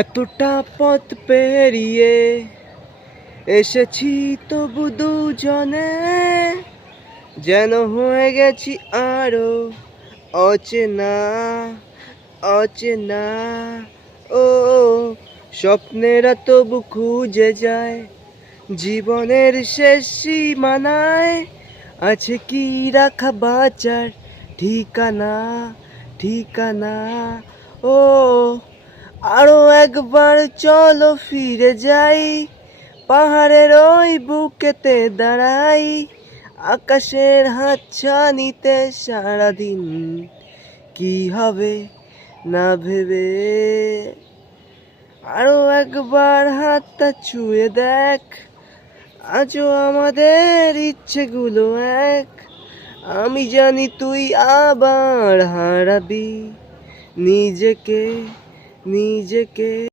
এতটা পথ পেরিয়ে এসেছি তবু দুজনে, যেন হয়ে গেছি আরো অচেনা অচেনা। ও স্বপ্নেরা তবু খুঁজে যায় জীবনের শেষ সীমানায়, আছে কি রাখা বাঁচার ঠিকানা ঠিকানা। ও আরো একবার চলো ফিরে যাই, পাহাড়ের ওই বুকেতে দাঁড়াই, আকাশের হাতছানিতে সারাদিন কি হবে না ভেবে। আরো একবার হাতটা ছুঁয়ে দেখ, আজও আমাদের ইচ্ছেগুলো এক। আমি জানি তুই আবার হারাবি নিজেকে নিজেকে।